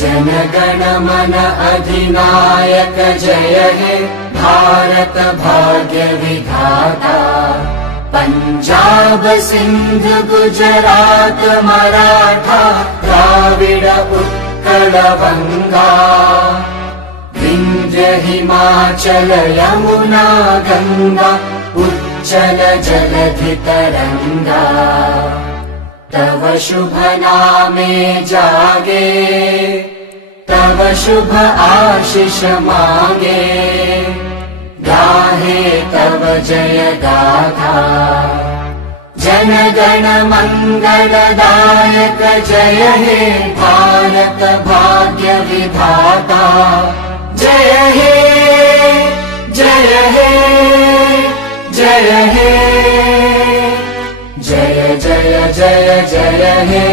जनगण मन अधिनायक जय हे भारत भाग्य विधाता। पंजाब सिंध गुजरात मराठा द्राविड उत्कल बंगा। विंध्य हिमाचल यमुना गंगा उच्चल जलधि तरंगा। तव शुभ नामे जागे तव शुभ आशीष मांगे। गाहे तव जय गाथा जनगण मंगलदायक जय हे भारत भाग्य विधाता। जय हे जय हे जय हे जय जय जय जय हे।